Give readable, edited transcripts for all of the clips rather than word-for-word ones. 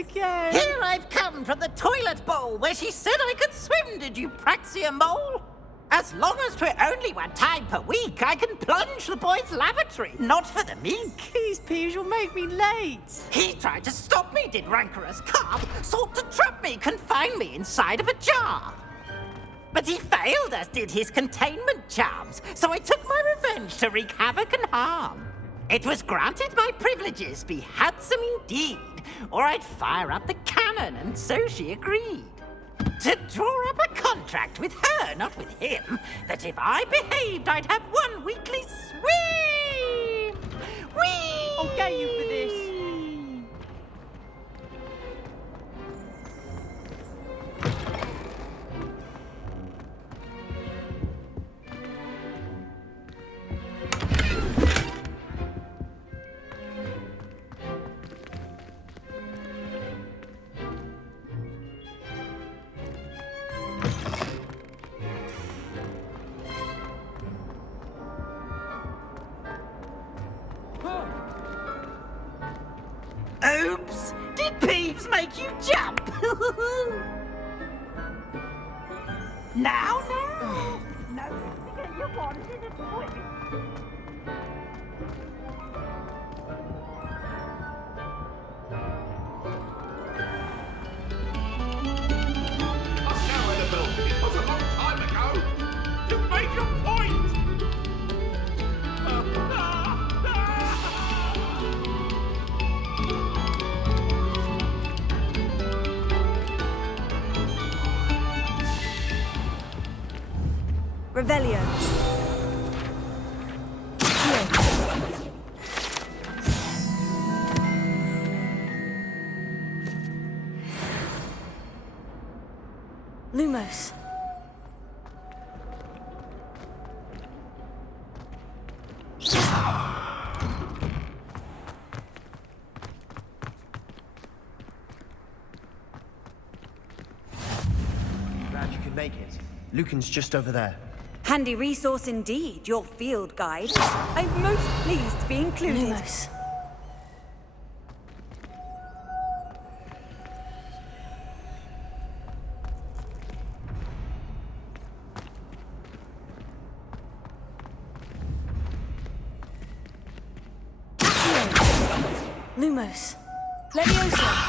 again. Here I've come from the toilet bowl where she said I could swim, did you praxia mole? As long as 'twere only one time per week, I can plunge the boy's lavatory, not for the meek. These peeves will make me late. He tried to stop me, did rancorous carp, sought to trap me, confine me inside of a jar. But he failed, as did his containment charms, so I took my revenge to wreak havoc and harm. It was granted my privileges be handsome indeed, or I'd fire up the cannon, and so she agreed. To draw up a contract with her, not with him, that if I behaved, I'd have one weekly swim! Whee! I'll get you for this. Oops! Did Peeves make you jump? Now? No, you wanted a swim. It was a long time ago. You've made your point. Revelio. Lumos. Glad you could make it. Lucan's just over there. Handy resource indeed, your field guide. I'm most pleased to be included. Lumos. Lumos. Leviosa.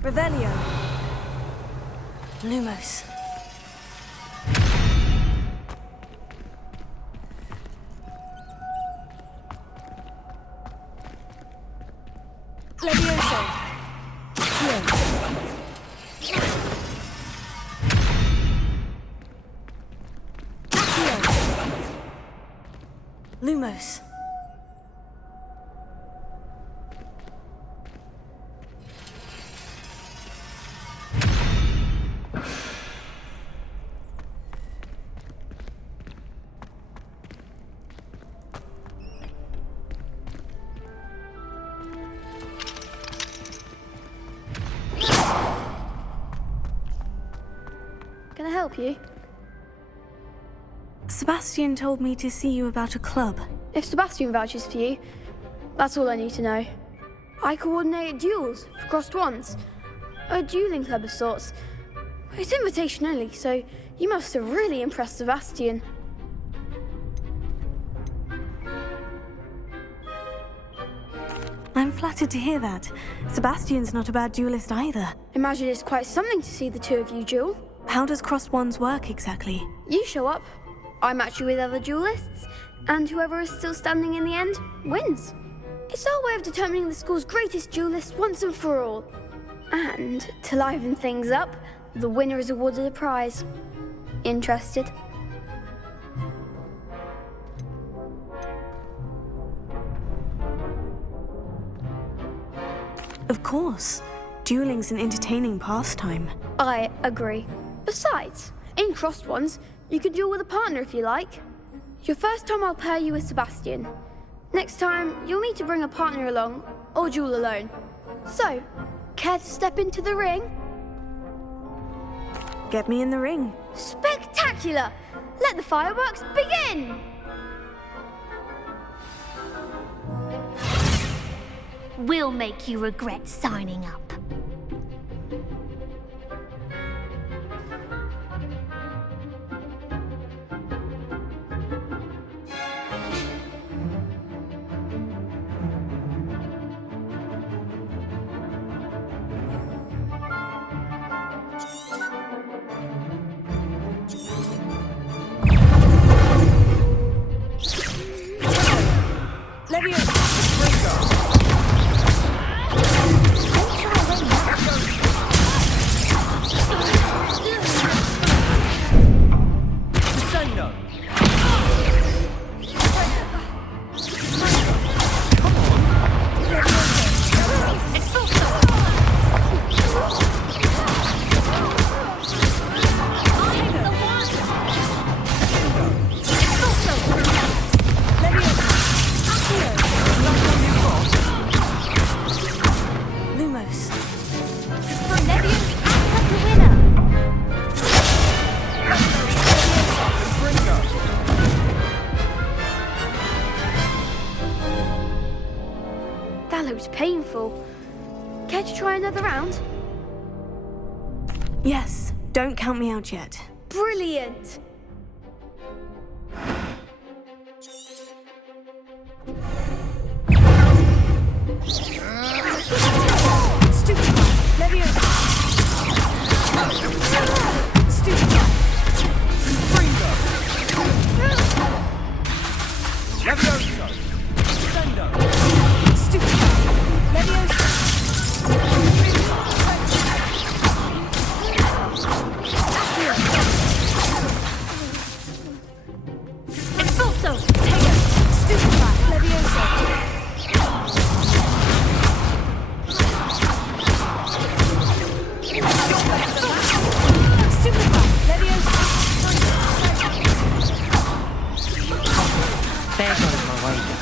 Revelio. Lumos. Leviosa. Lumos. Can I help you? Sebastian told me to see you about a club. If Sebastian vouches for you, that's all I need to know. I coordinate duels for crossed ones. A dueling club of sorts. It's invitation only, so you must have really impressed Sebastian. I'm flattered to hear that. Sebastian's not a bad duelist either. Imagine it's quite something to see the two of you duel. How does crossed wands work exactly? You show up, I match you with other duelists, and whoever is still standing in the end wins. It's our way of determining the school's greatest duelist once and for all. And to liven things up, the winner is awarded a prize. Interested? Of course. Dueling's an entertaining pastime. I agree. Besides, in crossed ones, you can duel with a partner if you like. Your first time I'll pair you with Sebastian. Next time, you'll need to bring a partner along, or duel alone. So, care to step into the ring? Get me in the ring. Spectacular! Let the fireworks begin! We'll make you regret signing up. That looks painful. Care to try another round? Yes, don't count me out yet. Brilliant! There goes my wager.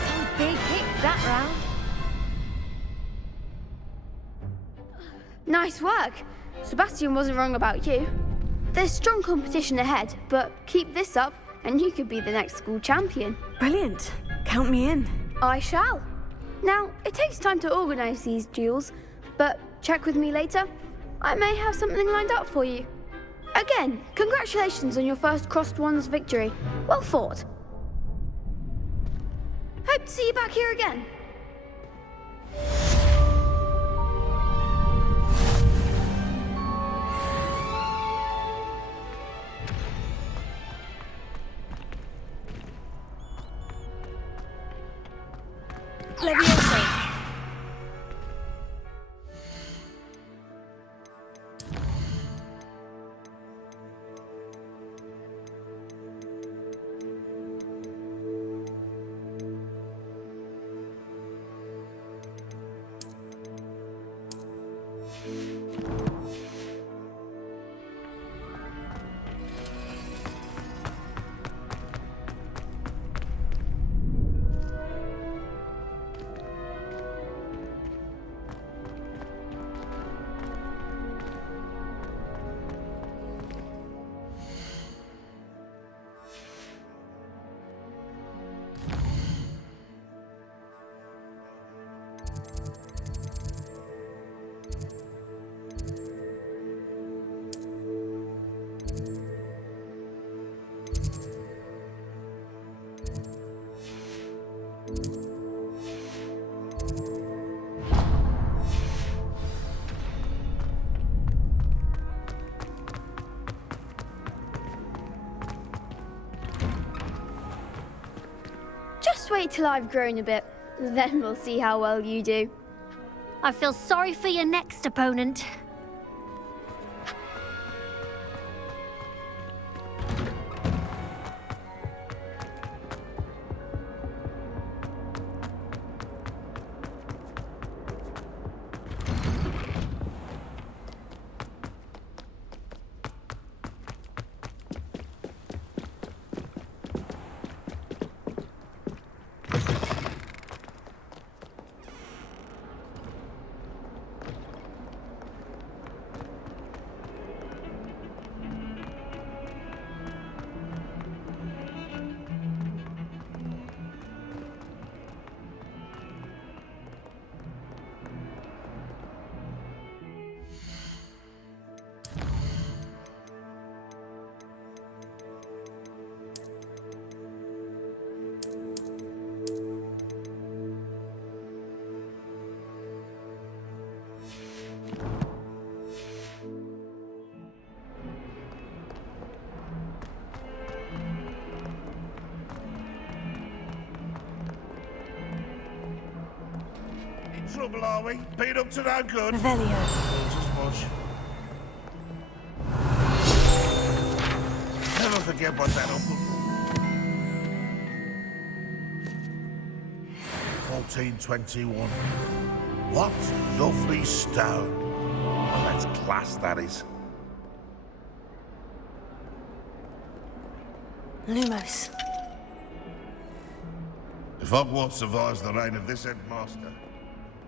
Some big hits that round. Nice work. Sebastian wasn't wrong about you. There's strong competition ahead, but keep this up and you could be the next school champion. Brilliant. Count me in. I shall. Now, it takes time to organise these duels, but check with me later. I may have something lined up for you. Again, congratulations on your first Crossed Ones victory. Well fought. Hope to see you back here again. Just wait till I've grown a bit. Then we'll see how well you do. I feel sorry for your next opponent. Trouble, are we? Beat up to no good. Revelio. Not as much. Never forget what that uncle. 1421. What lovely stone. Well, that's class, that is. Lumos. If Hogwarts survives the reign of this headmaster,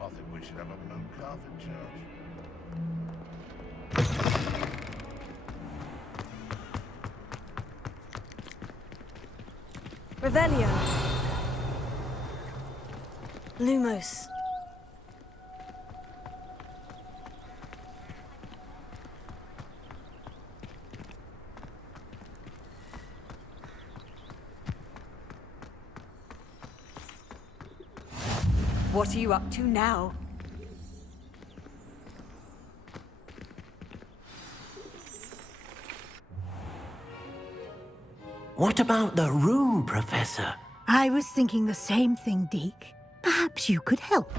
I think we should have a moon calf in charge. Revelio. Lumos. What are you up to now? What about the room, Professor? I was thinking the same thing, Deke. Perhaps you could help.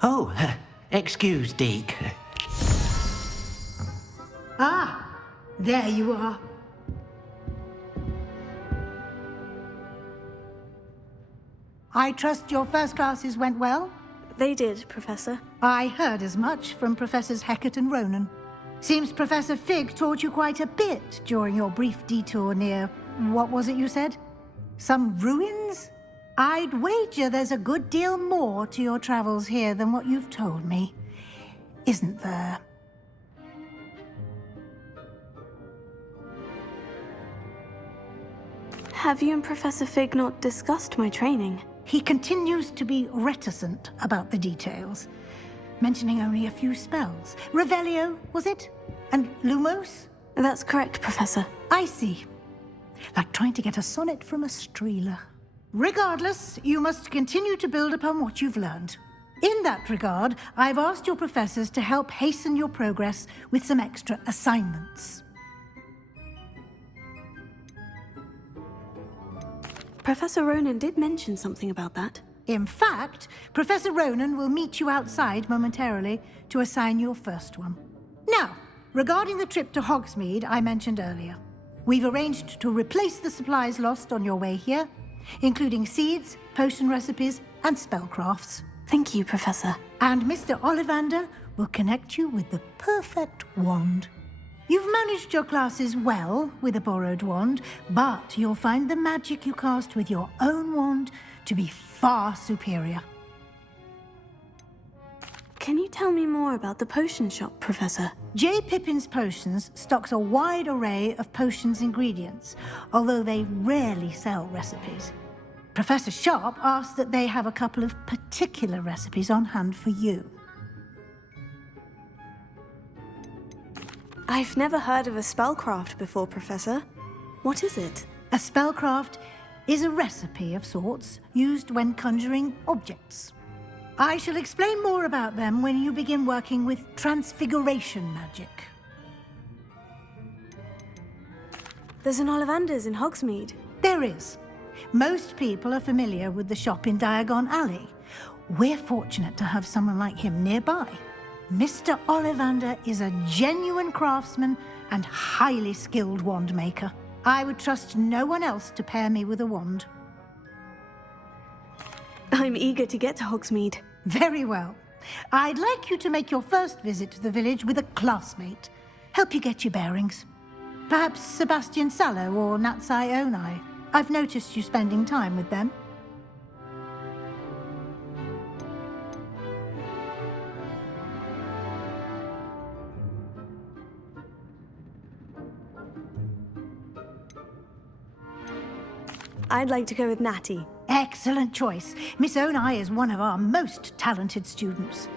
Oh, excuse, Deke. Ah, there you are. I trust your first classes went well? They did, Professor. I heard as much from Professors Hecat and Ronan. Seems Professor Fig taught you quite a bit during your brief detour near... what was it you said? Some ruins? I'd wager there's a good deal more to your travels here than what you've told me. Isn't there? Have you and Professor Fig not discussed my training? He continues to be reticent about the details, mentioning only a few spells. Revelio, was it? And Lumos? That's correct, Professor. I see. Like trying to get a sonnet from a streeler. Regardless, you must continue to build upon what you've learned. In that regard, I've asked your professors to help hasten your progress with some extra assignments. Professor Ronan did mention something about that. In fact, Professor Ronan will meet you outside momentarily to assign your first one. Now, regarding the trip to Hogsmeade I mentioned earlier, we've arranged to replace the supplies lost on your way here, including seeds, potion recipes, and spellcrafts. Thank you, Professor. And Mr. Ollivander will connect you with the perfect wand. You've managed your classes well with a borrowed wand, but you'll find the magic you cast with your own wand to be far superior. Can you tell me more about the potion shop, Professor? J. Pippin's Potions stocks a wide array of potions ingredients, although they rarely sell recipes. Professor Sharp asks that they have a couple of particular recipes on hand for you. I've never heard of a spellcraft before, Professor. What is it? A spellcraft is a recipe of sorts used when conjuring objects. I shall explain more about them when you begin working with transfiguration magic. There's an Ollivander's in Hogsmeade. There is. Most people are familiar with the shop in Diagon Alley. We're fortunate to have someone like him nearby. Mr. Ollivander is a genuine craftsman and highly skilled wand maker. I would trust no one else to pair me with a wand. I'm eager to get to Hogsmeade. Very well. I'd like you to make your first visit to the village with a classmate. Help you get your bearings. Perhaps Sebastian Sallow or Natsai Onai. I've noticed you spending time with them. I'd like to go with Natty. Excellent choice. Miss Onai is one of our most talented students.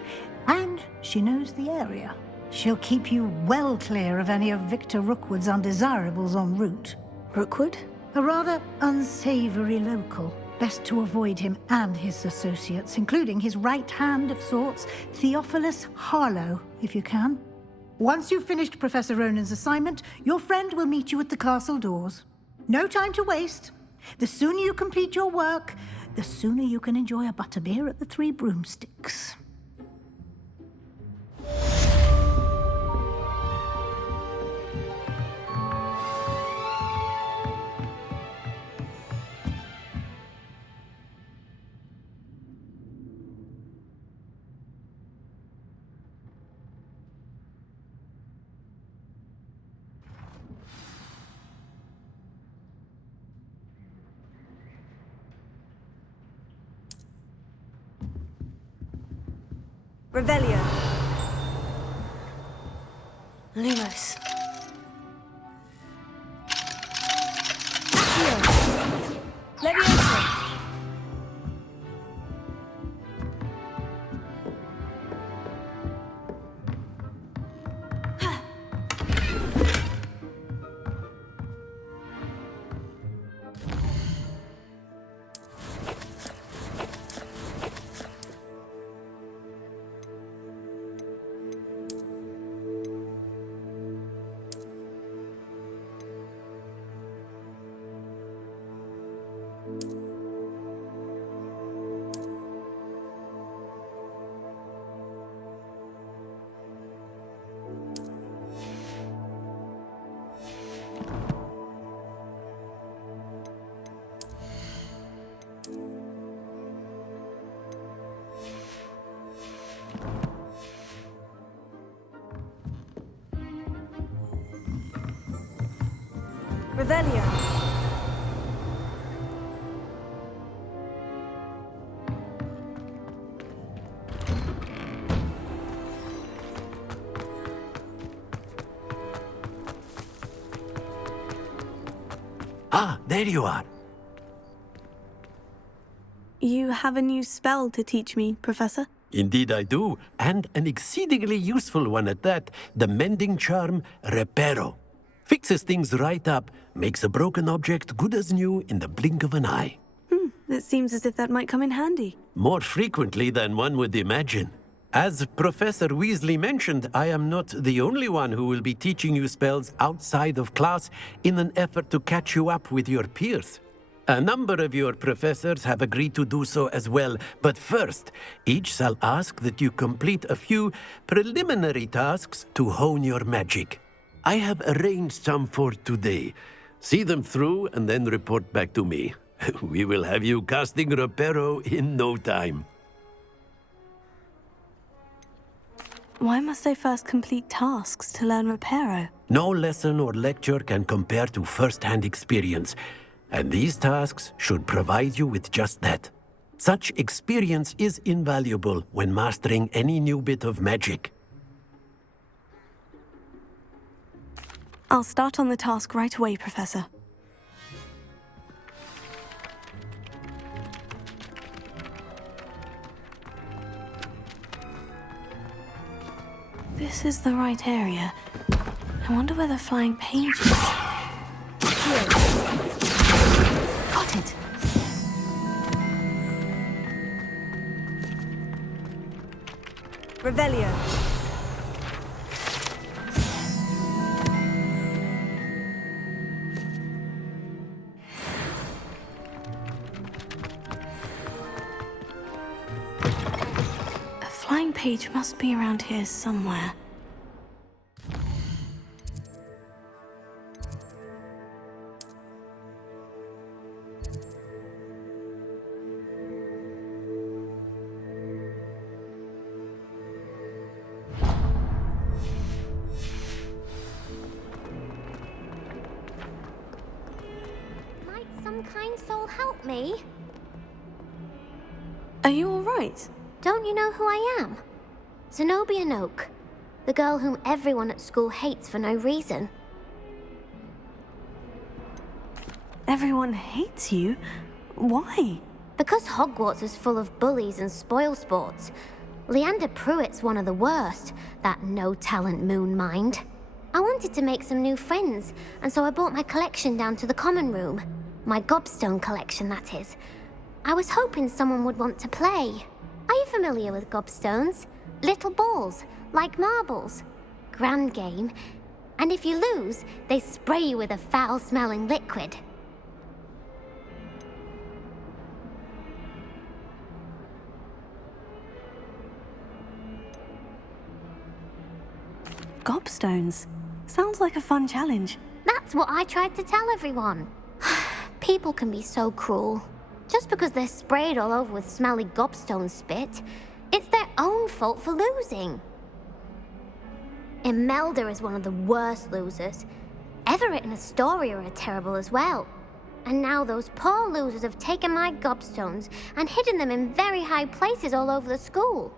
And she knows the area. She'll keep you well clear of any of Victor Rookwood's undesirables en route. Rookwood? A rather unsavory local. Best to avoid him and his associates, including his right hand of sorts, Theophilus Harlow, if you can. Once you've finished Professor Ronan's assignment, your friend will meet you at the castle doors. No time to waste. The sooner you complete your work, the sooner you can enjoy a butterbeer at the Three Broomsticks. Revelio. Lumos. Accio. Leviosa. Revelio. Ah, there you are. You have a new spell to teach me, Professor? Indeed I do, and an exceedingly useful one at that. The mending charm, Reparo. Fixes things right up, makes a broken object good as new in the blink of an eye. It seems as if that might come in handy. More frequently than one would imagine. As Professor Weasley mentioned, I am not the only one who will be teaching you spells outside of class in an effort to catch you up with your peers. A number of your professors have agreed to do so as well, but first, each shall ask that you complete a few preliminary tasks to hone your magic. I have arranged some for today. See them through and then report back to me. We will have you casting Reparo in no time. Why must I first complete tasks to learn Reparo? No lesson or lecture can compare to first-hand experience, and these tasks should provide you with just that. Such experience is invaluable when mastering any new bit of magic. I'll start on the task right away, Professor. This is the right area. I wonder where the flying page is. Here. Got it. Revelio. page must be around here somewhere. Might some kind soul help me? Are you alright? Don't you know who I am? Zenobia Noak, the girl whom everyone at school hates for no reason. Everyone hates you? Why? Because Hogwarts is full of bullies and spoilsports. Leander Pruitt's one of the worst, that no-talent moon mind. I wanted to make some new friends, and so I brought my collection down to the common room. My gobstone collection, that is. I was hoping someone would want to play. Are you familiar with gobstones? Little balls, like marbles. Grand game. And if you lose, they spray you with a foul-smelling liquid. Gobstones. Sounds like a fun challenge. That's what I tried to tell everyone. People can be so cruel. Just because they're sprayed all over with smelly gobstone spit, it's their own fault for losing. Imelda is one of the worst losers. Everett and Astoria are terrible as well. And now those poor losers have taken my gobstones and hidden them in very high places all over the school.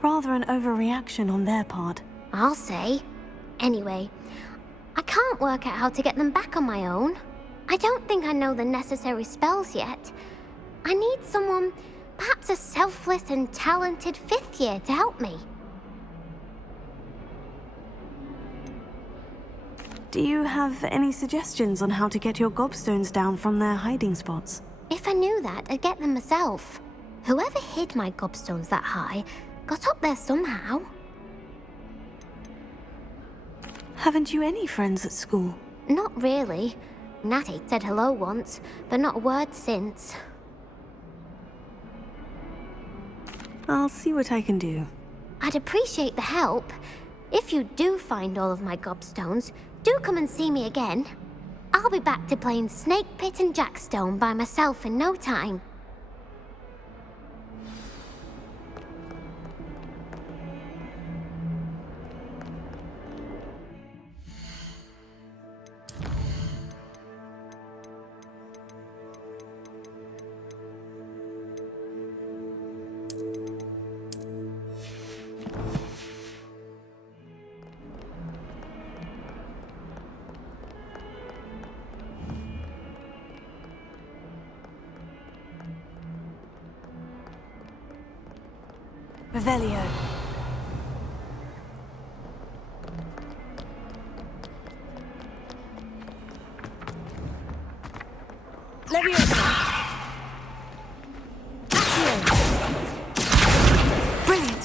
Rather an overreaction on their part. I'll say. Anyway, I can't work out how to get them back on my own. I don't think I know the necessary spells yet. I need someone, perhaps a selfless and talented fifth year to help me. Do you have any suggestions on how to get your gobstones down from their hiding spots? If I knew that, I'd get them myself. Whoever hid my gobstones that high got up there somehow. Haven't you any friends at school? Not really. Natty said hello once, but not a word since. I'll see what I can do. I'd appreciate the help. If you do find all of my gobstones, do come and see me again. I'll be back to playing Snake Pit and Jackstone by myself in no time. Revelio. Leviosa. Accio. Brilliant.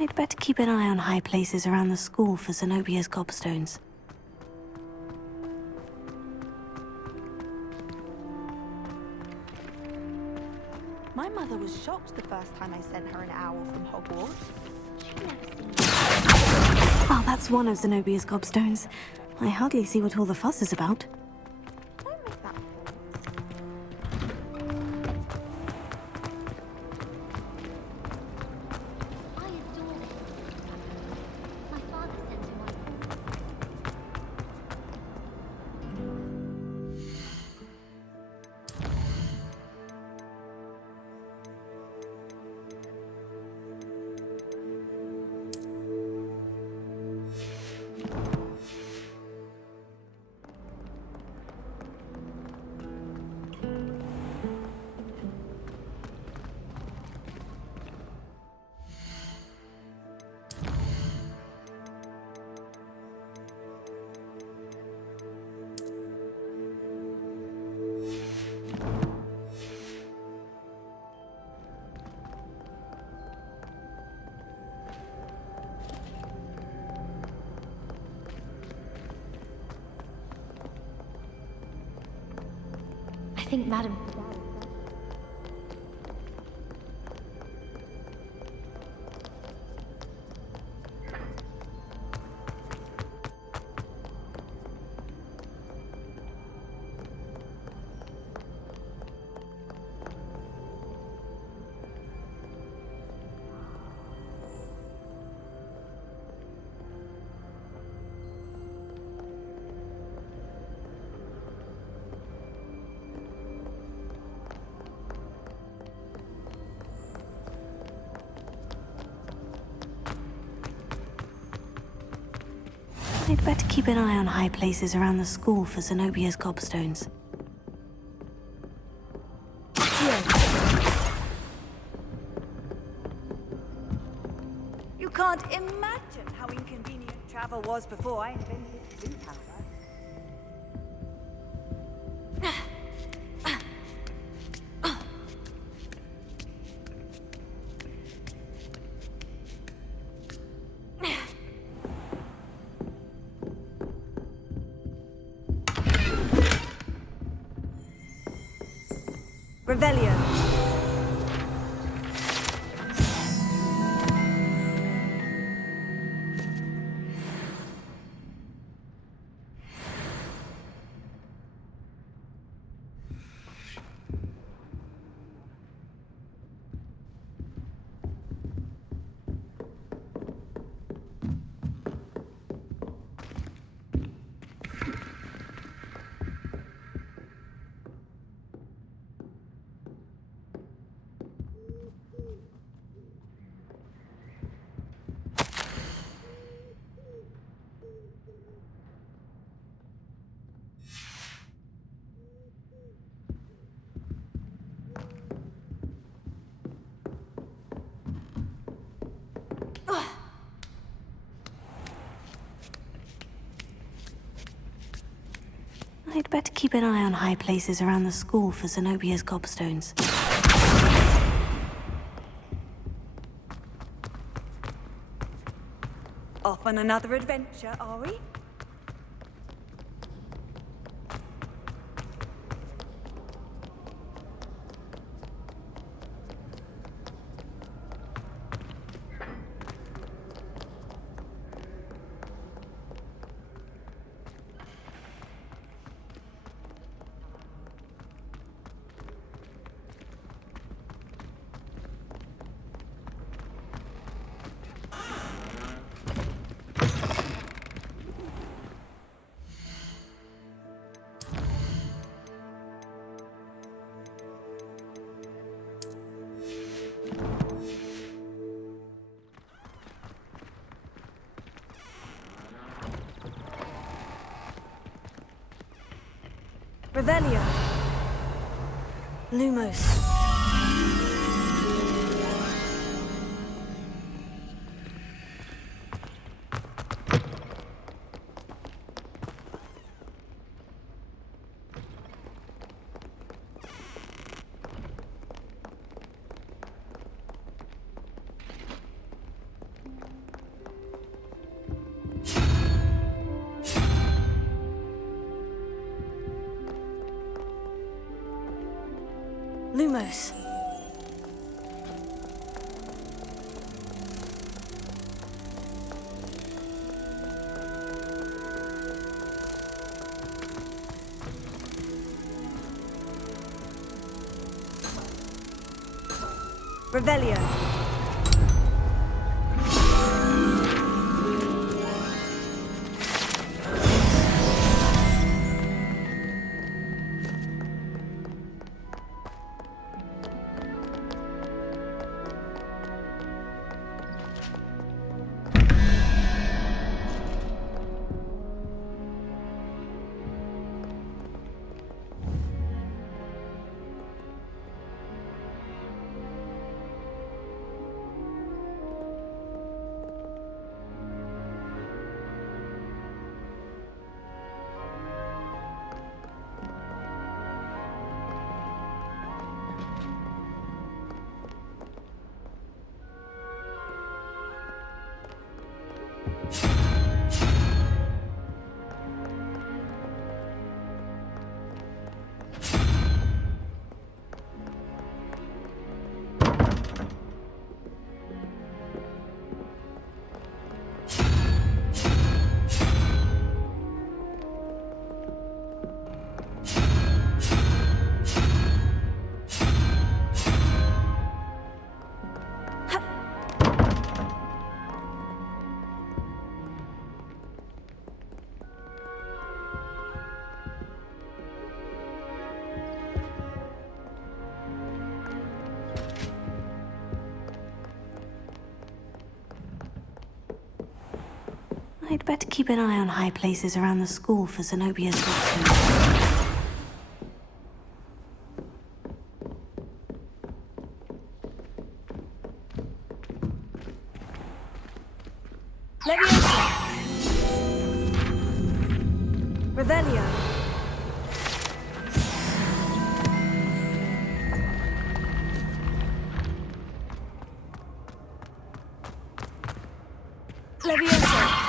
I'd better keep an eye on high places around the school for Zenobia's gobstones. My mother was shocked the first time I sent her an owl from Hogwarts. She'd never seen Oh, that's one of Zenobia's gobstones. I hardly see what all the fuss is about. Don't make that before. I adore it. My father sent him one. think Madam... I'd better keep an eye on high places around the school for Zenobia's gobstones. You can't imagine how inconvenient travel was before I invented blue powder. Revelio. I'd better keep an eye on high places around the school for Zenobia's gobstones. Off on another adventure, are we? Revelio. Lumos. Lumos. Revelio. I'd better keep an eye on high places around the school for Zenobia's gobstones. Leviosa! Revelio! Leviosa!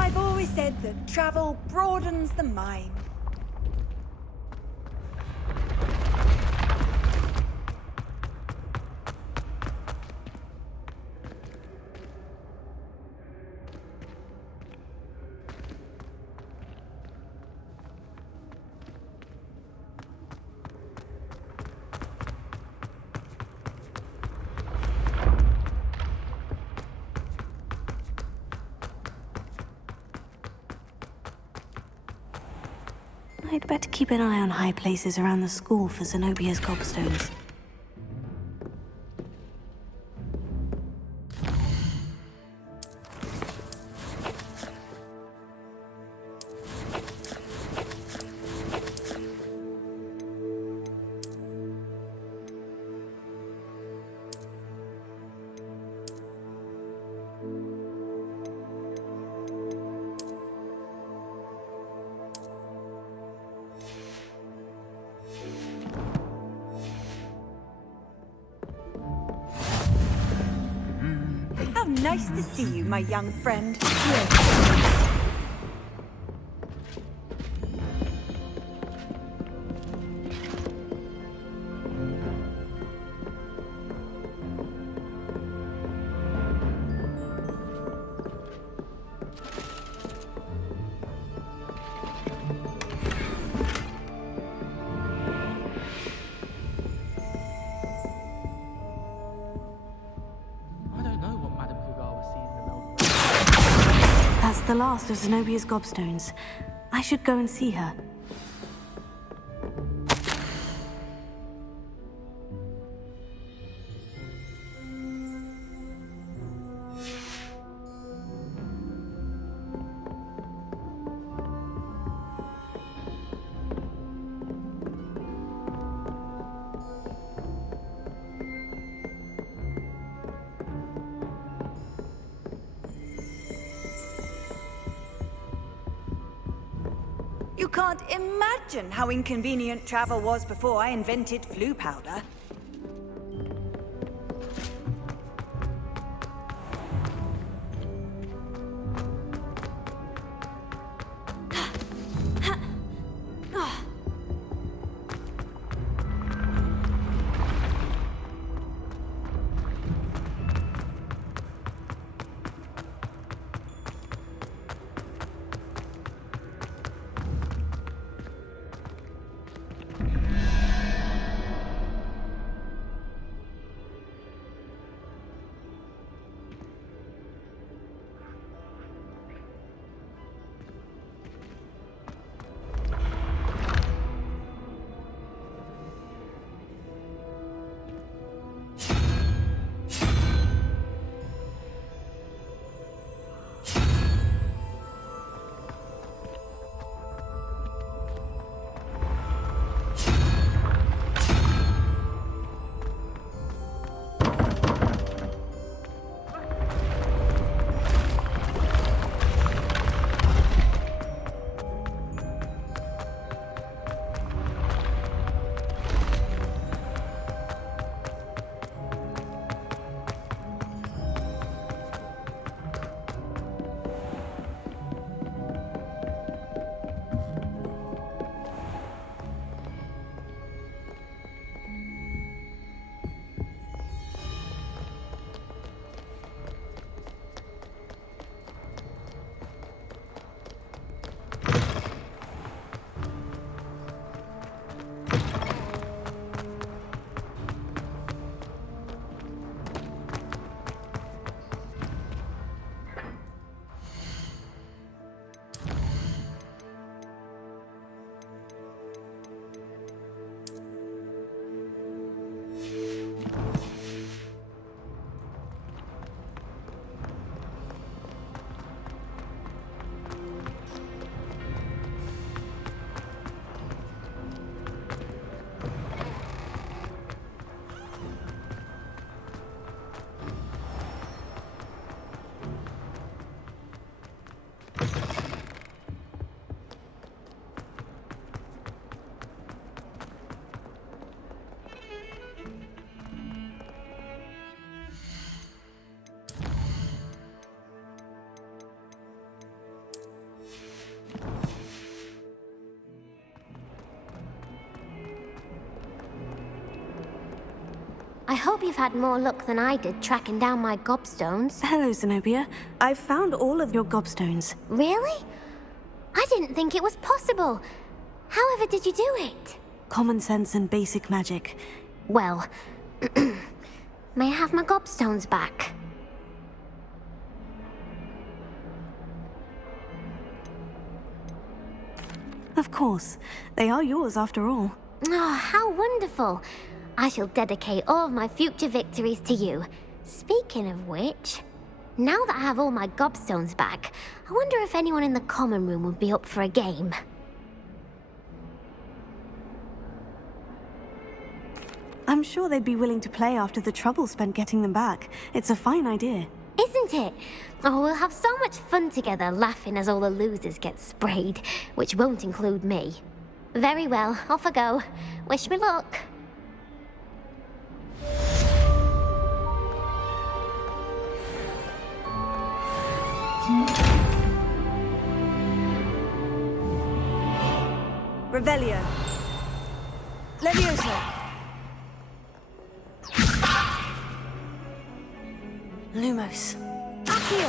I've always said that travel broadens the mind. I'd better keep an eye on high places around the school for Zenobia's gobstones. How nice to see you, my young friend. That's the last of Zenobia's gobstones. I should go and see her. You can't imagine how inconvenient travel was before I invented flu powder. I hope you've had more luck than I did tracking down my gobstones. Hello, Zenobia. I've found all of your gobstones. Really? I didn't think it was possible. However did you do it? Common sense and basic magic. Well, may I have my gobstones back? Of course. They are yours after all. Oh, how wonderful. I shall dedicate all of my future victories to you. Speaking of which, now that I have all my gobstones back, I wonder if anyone in the common room would be up for a game. I'm sure they'd be willing to play after the trouble spent getting them back. It's a fine idea. Isn't it? Oh, we'll have so much fun together laughing as all the losers get sprayed, which won't include me. Very well, off I go. Wish me luck. Revelio. Levioso. Lumos. Accio.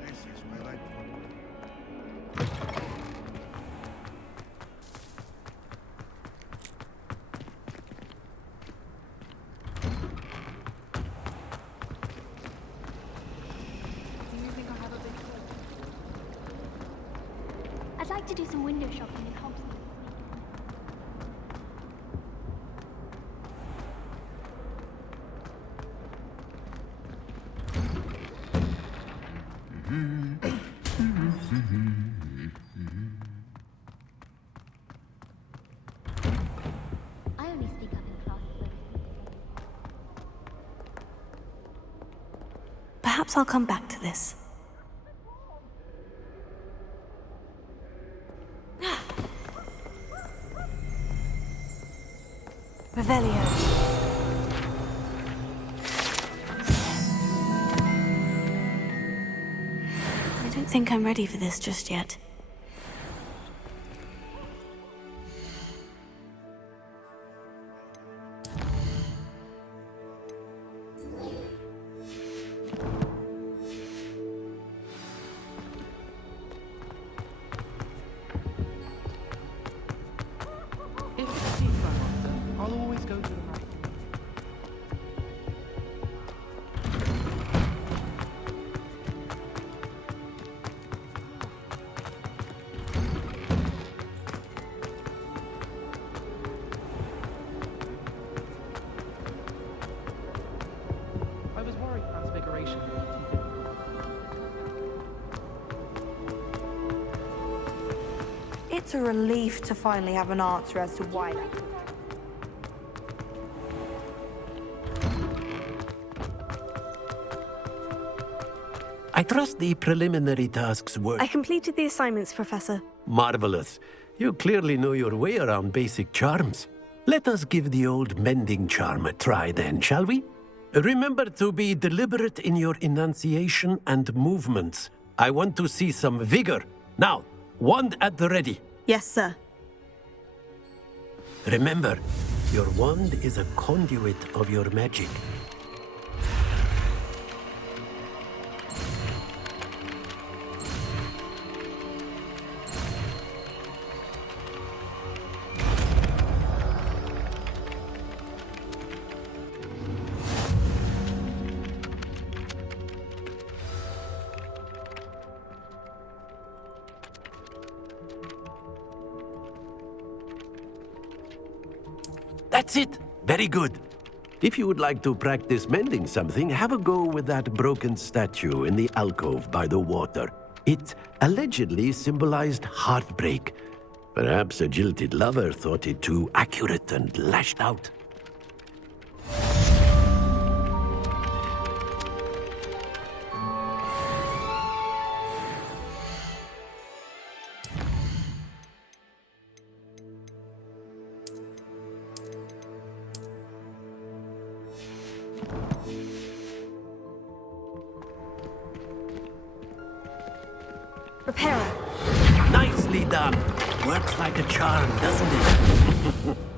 This is where they I'd like to do some window shopping in Hogwarts. I only speak up in class when... Perhaps I'll come back to this. Revelio. I don't think I'm ready for this just yet. If it's a secret monster, I'll always go to the right. I was worried Transfiguration would be too difficult. It's a relief to finally have an answer as to why that was. I trust the preliminary tasks were I completed the assignments, Professor. marvelous. You clearly know your way around basic charms. Let us give the old mending charm a try then, shall we? Remember to be deliberate in your enunciation and movements. I want to see some vigor. Now, wand at the ready. Yes, sir. Remember, your wand is a conduit of your magic. That's it. Very good. If you would like to practice mending something, have a go with that broken statue in the alcove by the water. It allegedly symbolized heartbreak. Perhaps a jilted lover thought it too accurate and lashed out. repair her. Nicely done. Works like a charm, doesn't it?